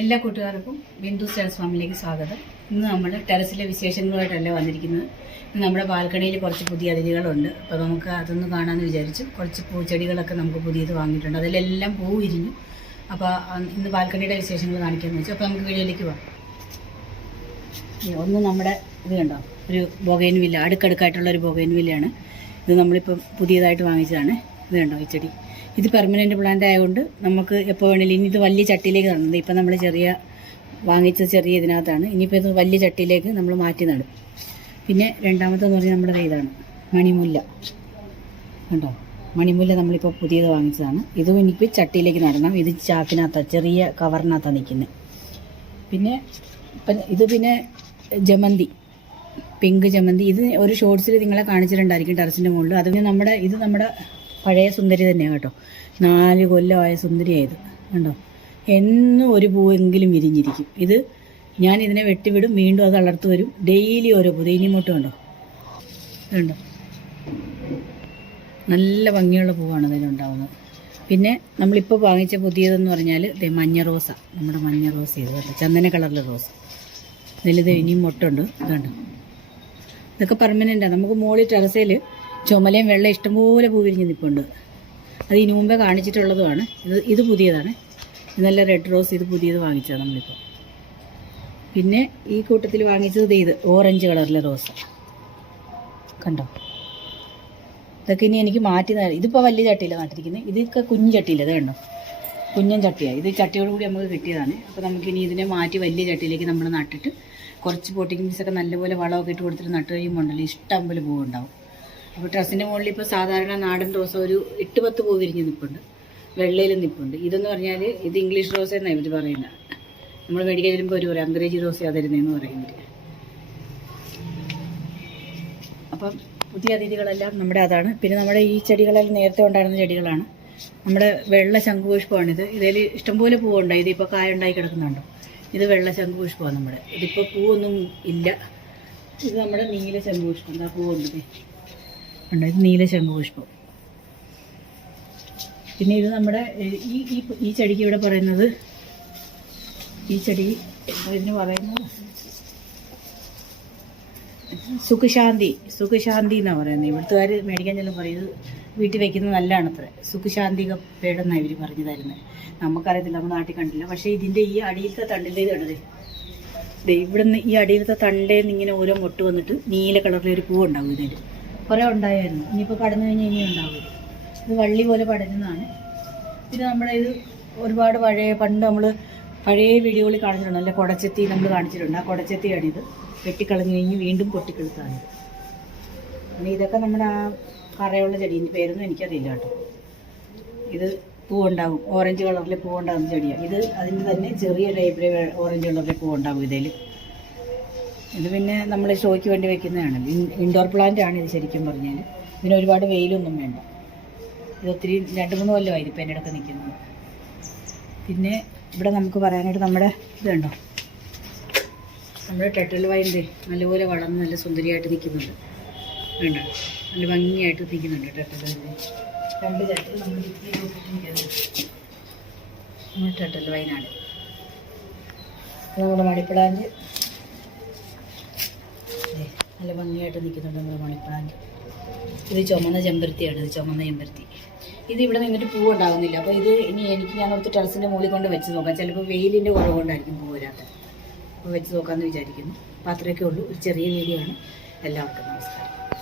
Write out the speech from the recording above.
എല്ലാ കൂട്ടുകാർക്കും ബിന്ദു സ്റ്റാൻസ് ഫാമിലേക്ക് സ്വാഗതം. ഇന്ന് നമ്മൾ ടെറസിലെ വിശേഷങ്ങളുമായിട്ടല്ല വന്നിരിക്കുന്നത്. ഇന്ന് നമ്മുടെ ബാൽക്കണിയിൽ കുറച്ച് പുതിയ അതിഥികളുണ്ട്. അപ്പോൾ നമുക്ക് അതൊന്ന് കാണാമെന്ന് വിചാരിച്ചു. കുറച്ച് പൂച്ചെടികളൊക്കെ നമുക്ക് പുതിയത് വാങ്ങിയിട്ടുണ്ട്. അതിലെല്ലാം പൂ വിരിഞ്ഞു അപ്പോൾ ഇന്ന് ബാൽക്കണിയുടെ വിശേഷങ്ങൾ കാണിക്കാമെന്ന് വെച്ചു. അപ്പോൾ നമുക്ക് വീഡിയോയിലേക്ക് പോകാം ഒന്ന് നമ്മുടെ ഇത് കണ്ടോ? ഒരു ബൊഗൈൻ വില്ല. അടുക്കടുക്കായിട്ടുള്ള ഒരു ബൊഗൈൻ വില്ലയാണ്. ഇത് നമ്മളിപ്പോൾ പുതിയതായിട്ട് വാങ്ങിച്ചതാണ്. ഇത് കണ്ടോ ഈ ചെടി? ഇത് പെർമനന്റ് പ്ലാന്റ് ആയതുകൊണ്ട് നമുക്ക് എപ്പോൾ വേണമെങ്കിലും ഇനി ഇത് വലിയ ചട്ടിയിലേക്ക് നടന്നത് ഇപ്പം നമ്മൾ ചെറിയ വാങ്ങിച്ച ചെറിയ ഇതിനകത്താണ്. ഇനിയിപ്പോൾ ഇത് വലിയ ചട്ടിയിലേക്ക് നമ്മൾ മാറ്റി നടും. പിന്നെ രണ്ടാമത്തെന്ന് പറഞ്ഞാൽ നമ്മുടെ ഇതാണ് മണിമുല്ല. കണ്ടോ? മണിമുല്ല നമ്മളിപ്പോൾ പുതിയത് വാങ്ങിച്ചതാണ്. ഇതും എനിക്ക് ചട്ടിയിലേക്ക് നടണം. ഇത് ചാക്കിനകത്താണ് ചെറിയ കവറിനകത്താണ് നിൽക്കുന്നത് പിന്നെ ഇത് പിന്നെ ജമന്തി പിങ്ക് ജമന്തി. ഇത് ഒരു ഷോർട്സിൽ നിങ്ങളെ കാണിച്ചിട്ടുണ്ടായിരിക്കും ടെറസിന്റെ മുകളിൽ അത് നമ്മുടെ ഇത് നമ്മുടെ പഴയ സുന്ദരി തന്നെയാണ് കേട്ടോ. നാല് കൊല്ലമായ സുന്ദരിയായത്. കണ്ടോ? എന്നും ഒരു പൂവെങ്കിലും വിരിഞ്ഞിരിക്കും. ഇത് ഞാൻ ഇതിനെ വെട്ടിവിടും വീണ്ടും അത് വളർത്ത് വരും. ഡെയിലി ഓരോ പൂ ഇനിമോട്ട് കണ്ടോ? കണ്ടോ? നല്ല ഭംഗിയുള്ള പൂവാണ് ഇതിനുണ്ടാവുന്നത് പിന്നെ നമ്മളിപ്പോൾ വാങ്ങിച്ച പുതിയതെന്ന് പറഞ്ഞാൽ മഞ്ഞ റോസ. നമ്മുടെ മഞ്ഞ റോസ ഇത് കേട്ടോ ചന്ദന കളറിലെ റോസ്. ഇതിലിത് ഇനിയും മുട്ടുണ്ട് ഇതുണ്ട് ഇതൊക്കെ പെർമനന്റാണ് നമുക്ക് മുകളിൽ ടെറസയിൽ ചുമലയും വെള്ളം ഇഷ്ടംപോലെ പൂ വിരിഞ്ഞ് നിൽപ്പുണ്ട് അത് ഇനി മുമ്പേ കാണിച്ചിട്ടുള്ളതുമാണ്. ഇത് ഇത് പുതിയതാണ്. നല്ല റെഡ് റോസ് ഇത് പുതിയത് വാങ്ങിച്ചതാണ് നമ്മളിപ്പോൾ പിന്നെ ഈ കൂട്ടത്തിൽ വാങ്ങിച്ചത് ഇത് ഓറഞ്ച് കളറിലെ റോസ് കണ്ടോ? ഇതൊക്കെ ഇനി എനിക്ക് മാറ്റി. ഇതിപ്പോൾ വലിയ ചട്ടിയിലാണ് നട്ടിരിക്കുന്നത്. ഇതൊക്കെ കുഞ്ഞു ചട്ടിയില്ല ഇത് കണ്ടോ? കുഞ്ഞൻ ചട്ടിയാണ് ഇത് ചട്ടിയോട് കൂടി നമുക്ക് കിട്ടിയതാണ്. അപ്പോൾ നമുക്കിനി ഇതിനെ മാറ്റി വലിയ ചട്ടിയിലേക്ക് നമ്മൾ നട്ടിട്ട് കുറച്ച് പോട്ടിംഗ് നല്ലപോലെ വളമൊക്കെ ഇട്ട് കൊടുത്തിട്ട് നട്ട് കഴിയുമ്പോൾ ഉണ്ടല്ലോ ഇഷ്ടം പോലെ പൂവുണ്ടാവും. അപ്പോൾ ഡ്രസ്സിന്റെ മുകളിൽ ഇപ്പോൾ സാധാരണ നാടൻ റോസ ഒരു എട്ട് പത്ത് പൂ വിരിഞ്ഞ് നിൽപ്പുണ്ട് വെള്ളയിൽ നിൽപ്പുണ്ട് ഇതെന്ന് പറഞ്ഞാൽ ഇത് ഇംഗ്ലീഷ് റോസ് എന്നാണ് ഇവർ പറയുന്നത് നമ്മൾ മേടിക്കാൻ വരുമ്പോൾ ഒരു പറയും അംഗ്രേജി റോസ് തരുന്നതെന്ന് പറയുന്നത് അപ്പം പുതിയ അതിഥികളെല്ലാം നമ്മുടെ അതാണ്. പിന്നെ നമ്മുടെ ഈ ചെടികളെല്ലാം നേരത്തെ ഉണ്ടായിരുന്ന ചെടികളാണ്. നമ്മുടെ വെള്ള ശംഖുപുഷ്പമാണിത്. ഇതിൽ ഇഷ്ടംപോലെ പൂവുണ്ടായി ഇതിപ്പോൾ കായ ഉണ്ടായി കിടക്കുന്നുണ്ടോ? ഇത് വെള്ള ശംഖുപുഷ്പമാണ് നമ്മുടെ. ഇതിപ്പോൾ പൂവൊന്നും ഇല്ല. ഇത് നമ്മുടെ നീല ശംഖുപുഷ്പം. എന്താ പൂവുണ്ട്. ഉണ്ട് ഇത് നീല ശംഖുപുഷ്പം പിന്നെ ഇത് നമ്മുടെ ഈ ഈ ചെടിക്ക് ഇവിടെ പറയുന്നത് ഈ ചെടി ഇതിന് പറയുന്നത് സുഖശാന്തി സുഖശാന്തി എന്നാണ് പറയുന്നത്. ഇവിടുത്തുകാർ മേടിക്കാൻ ചെല്ലും പറയുന്നത് വീട്ടിൽ വെക്കുന്നത് നല്ലതാണ് അത്ര സുഖശാന്തി പേടെന്നാണ് ഇവർ പറഞ്ഞു തരുന്നത് നമുക്കറിയത്തില്ല നമ്മുടെ നാട്ടിൽ കണ്ടില്ല. പക്ഷേ ഇതിന്റെ ഈ അടിയിലത്തെ ഇത് കണ്ടത്. ദേ ഇവിടുന്ന് ഈ അടിയിലത്തെ തണ്ടേന്ന് ഇങ്ങനെ ഓരോ മൊട്ട് വന്നിട്ട് നീല കളറിലൊരു പൂവുണ്ടാവും ഇതിൽ കുറേ ഉണ്ടായിരുന്നു. ഇനിയിപ്പോൾ പടന്നു കഴിഞ്ഞാൽ ഇനിയും ഉണ്ടാവും. ഇത്. ഇത് വള്ളി പോലെ പടരുന്നതാണ്. ഇത് നമ്മുടെ ഇത് ഒരുപാട് പഴയ പണ്ട് നമ്മൾ പഴയ വീഡിയോകളിൽ കാണിച്ചിട്ടുണ്ട് അല്ലെ കുടച്ചെത്തി നമ്മൾ കാണിച്ചിട്ടുണ്ട്. ആ കുടച്ചെത്തിയാണിത്. വെട്ടിക്കളഞ്ഞു കഴിഞ്ഞ് വീണ്ടും പൊട്ടിക്കെടുത്താണിത് പിന്നെ ഇതൊക്കെ നമ്മുടെ ആ കറയുള്ള ചെടീന്റെ പേരൊന്നും എനിക്കറിയില്ല കേട്ടോ. ഇത് പൂവുണ്ടാകും ഓറഞ്ച് കളറിൽ പൂവുണ്ടാകുന്ന ചെടിയാണ് ഇത് അതിന്റെ തന്നെ ചെറിയ ടൈപ്പിൽ ഓറഞ്ച് കളറിൽ പൂവുണ്ടാകും ഇതിൽ ഇത് പിന്നെ നമ്മൾ ഷോയ്ക്ക് വേണ്ടി വെക്കുന്നതാണ്. ഇൻഡോർ പ്ലാന്റ് ആണ് ഇത് ശരിക്കും പറഞ്ഞാൽ. ഇതിന് ഒരുപാട് വെയിലൊന്നും വേണ്ട. ഇത് ഒത്തിരി രണ്ട് മൂന്ന് കൊല്ലമായി ഇപ്പം എന്റെ അടുത്ത് നിൽക്കുന്നത്. പിന്നെ ഇവിടെ നമുക്ക് പറയാനായിട്ട് നമ്മുടെ ഇതുണ്ടോ നമ്മുടെ ടെട്ടൽ വൈന്റെ നല്ലപോലെ വളർന്ന് നല്ല സുന്ദരിയായിട്ട് നിൽക്കുന്നുണ്ട്. വേണ്ട നല്ല ഭംഗിയായിട്ട് നിൽക്കുന്നുണ്ട് ടെട്ടൽ വൈന്റെ രണ്ട് ചട്ടി നമ്മൾ നമ്മുടെ ടെട്ടൽ വൈനാണ് നമ്മുടെ മണിപ്ലാന്റ് നല്ല ഭംഗിയായിട്ട് നിൽക്കുന്നുണ്ട് നമ്മുടെ മണിപ്ലാന്റ്. ഇത് ചുമന്ന ചെമ്പരത്തിയാണ് ഇത് ചുമന്ന ചെമ്പരത്തി. ഇത് ഇവിടെ നിന്നിട്ട് പൂവ് ഉണ്ടാകുന്നില്ല അപ്പോൾ ഇത് ഇനി എനിക്ക് ഞാൻ ഒരു ടെറസിന്റെ മുകളിൽ കൊണ്ട് വെച്ച് നോക്കാം. ചിലപ്പോൾ വെയിലിന്റെ കുറവ് കൊണ്ടായിരിക്കും പൂ വരാത്തത് അപ്പോൾ വെച്ച് നോക്കാമെന്ന് വിചാരിക്കുന്നു. അപ്പോൾ അത്രയൊക്കെ ഉള്ളൂ. ഒരു ചെറിയ വീഡിയോ എല്ലാവർക്കും നമസ്കാരം.